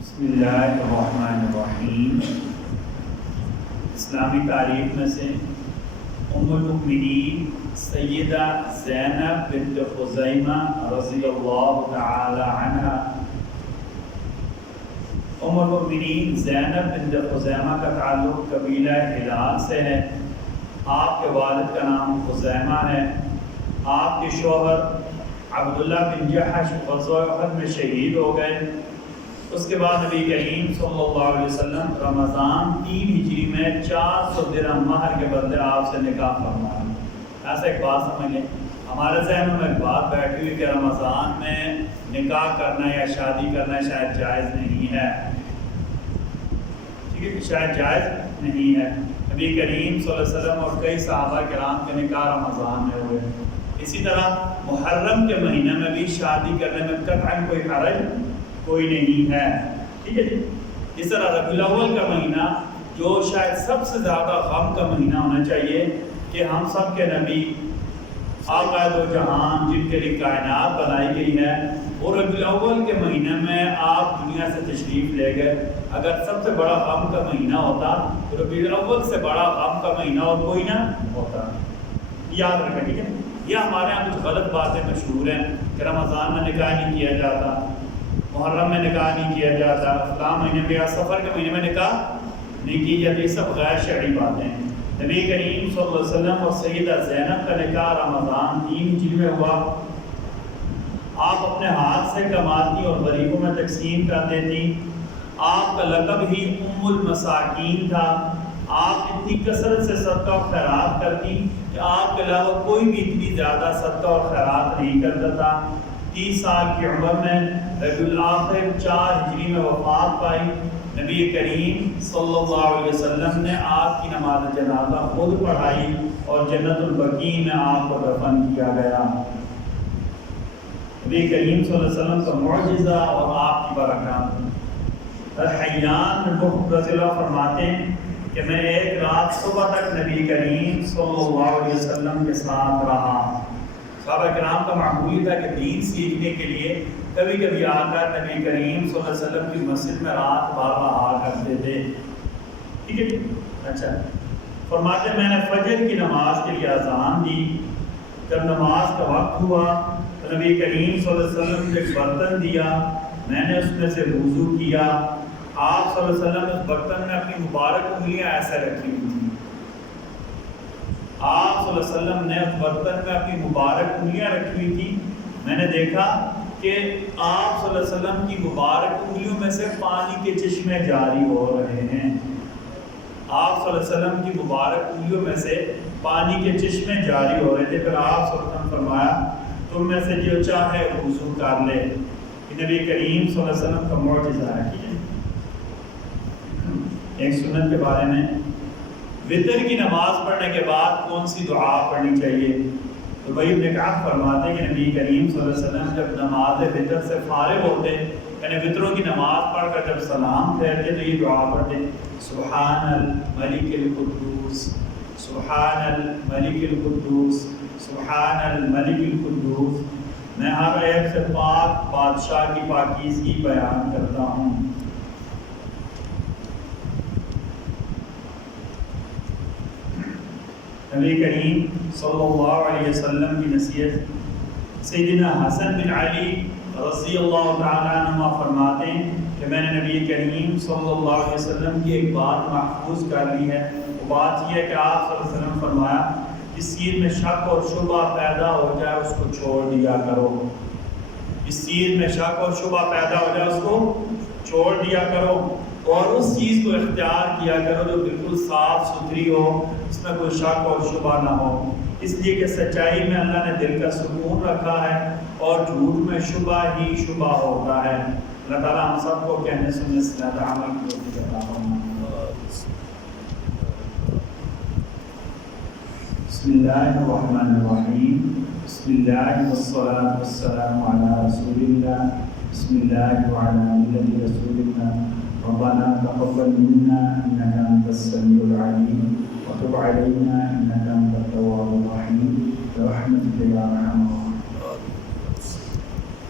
بسم اللہ الرحمن الرحیم۔ اسلامی تاریخ میں سے ام المؤمنین سیدہ زینب بنت خزیمہ رضی اللہ تعالی عنہ، ام المؤمنین زینب بنت خزیمہ کا تعلق قبیلہ ہلال سے ہے۔ آپ کے والد کا نام خزیمہ ہے۔ آپ کے شوہر عبداللہ بن جحش غزوہ احد میں شہید ہو گئے۔ اس کے بعد نبی کریم صلی اللہ علیہ وسلم رمضان 3 ہجری میں 400 درہم مہر کے بدلے آپ سے نکاح فرمایا۔ ایسا ایک بات سمجھ لیں، ہمارے ذہن میں ایک بات بیٹھی ہوئی کہ رمضان میں نکاح کرنا یا شادی کرنا شاید جائز نہیں ہے، ٹھیک ہے، شاید جائز نہیں ہے۔ نبی کریم صلی اللہ علیہ وسلم اور کئی صحابہ کرام کے نکاح رمضان میں ہوئے۔ اسی طرح محرم کے مہینے میں بھی شادی کرنے میں قطعاً کوئی حرج کوئی نہیں ہے، ٹھیک ہے جی۔ اس طرح ربیع الاول کا مہینہ جو شاید سب سے زیادہ غم کا مہینہ ہونا چاہیے کہ ہم سب کے نبی آقا دو جہان جن کے لیے کائنات بنائی گئی ہے، اور ربیع الاول کے مہینے میں آپ دنیا سے تشریف لے گئے۔ اگر سب سے بڑا غم کا مہینہ ہوتا تو ربیع الاول سے بڑا غم کا مہینہ اور کوئی نہ ہوتا، یاد رکھیں، ٹھیک ہے۔ یہ ہمارے یہاں کچھ غلط باتیں مشہور ہیں کہ رمضان میں نکاح نہیں کیا جاتا، محرم میں نکاح نہیں کیا جاتا، فلاں مہینے میں یا سفر کے مہینے میں نکاح نہیں کی جاتی، یہ سب غیر شرعی باتیں ہیں۔ نبی کریم صلی اللہ علیہ وسلم اور سیدہ زینب کا نکاح رمضان 3 ہجری میں ہوا۔ آپ اپنے ہاتھ سے کماتی اور غریبوں میں تقسیم کر دیتی۔ آپ کا لقب ہی ام المساکین تھا۔ آپ اتنی کثرت سے صدقہ و خیرات کرتی کہ آپ کے علاوہ کوئی بھی اتنی زیادہ صدقہ اور خیرات نہیں کرتا تھا۔ 30 سال کی عمر میں ربیع الاخر 4 ہجری میں وفات پائی۔ نبی کریم صلی اللہ علیہ وسلم نے آپ کی نماز جنازہ خود پڑھائی اور جنت البقیع میں آپ کو دفن کیا گیا۔ نبی کریم صلی اللہ علیہ وسلم کا معجزہ اور آپ کی برکات۔ حیان بن رضی اللہ فرماتے ہیں کہ میں ایک رات صبح تک نبی کریم صلی اللہ علیہ وسلم کے ساتھ رہا۔ صحابہ کرام کا معمول تھا کہ دین سیکھنے کے لیے کبھی کبھی آ کر نبی کریم صلی اللہ علیہ وسلم کی مسجد میں رات بھر رہا کرتے تھے، ٹھیک ہے۔ اچھا، فرماتے میں نے فجر کی نماز کے لیے اذان دی۔ جب نماز کا وقت ہوا تو نبی کریم صلی اللہ علیہ وسلم نے ایک برتن دیا، میں نے اس میں سے وضو کیا۔ آپ صلی اللہ علیہ وسلم اس برتن میں اپنی مبارک انگلیاں ایسے رکھی ہوئی تھیں۔ آپ صلی اللہ علیہ وسلم نے اس برتن میں اپنی مبارک انگلیاں رکھی ہوئی تھی۔ میں نے دیکھا کہ آپ صلی اللہ علیہ وسلم کی مبارک انگلیوں میں سے پانی کے چشمے جاری ہو رہے ہیں۔ آپ صلی اللہ علیہ وسلم کی مبارک انگلیوں میں سے پانی کے چشمے جاری ہو رہے تھے۔ پھر آپ صلی اللہ علیہ وسلم فرمایا تم میں سے جو چاہے وضو کر لے۔ یہ نبی کریم صلی اللہ علیہ وسلم کا معجزہ ہے، ٹھیک ہے۔ ایک سنت کے بارے میں، وتر کی نماز پڑھنے کے بعد کون سی دعا پڑھنی چاہیے؟ تو بھائی ابن کعب فرماتے ہیں کہ نبی کریم صلی اللہ علیہ وسلم جب نماز وتر سے فارغ ہوتے، یعنی وتروں کی نماز پڑھ کر جب سلام پھیرتے تو یہ دعا پڑھتے، سبحان الملک القدوس، سبحان الملک القدوس، سبحان الملک القدوس، میں ہر عیب سے پاک بادشاہ کی پاکیزگی بیان کرتا ہوں۔ نبی کریم صلی اللہ علیہ وسلم کی نصیحت۔ سیدنا حسن بن علی رضی اللہ تعالیٰ عنہ فرماتے ہیں کہ میں نے نبی کریم صلی اللہ علیہ وسلم کی ایک بات محفوظ کر لی ہے۔ وہ بات یہ ہے کہ آپ صلی اللہ علیہ وسلم فرمایا جس چیز میں شک اور شبہ پیدا ہو جائے اس کو چھوڑ دیا کرو۔ جس چیز میں شک اور شبہ پیدا ہو جائے اس کو چھوڑ دیا کرو، اور اس چیز کو اختیار کیا کرو جو بالکل صاف ستھری ہو، اس میں کوئی شک اور شبہ نہ ہو، اس لیے کہ سچائی میں اللہ نے دل کا سکون رکھا ہے اور جھوٹ میں شبہ ہی شبہ ہوتا ہے۔ اللہ تعالیٰ ہم سب کو کہنے سننے سے زیادہ عمل کی توفیق عطا فرمائے۔ بسم اللہ الرحمن الرحیم۔ بسم اللہ والصلاة والسلام علی رسول اللہ۔ بسم اللہ وعلی ملة رسول اللہ۔ ربنا تقبل منا انك انت السميع العليم وتب علينا انك انت التواب الرحيم برحمتك يا ارحم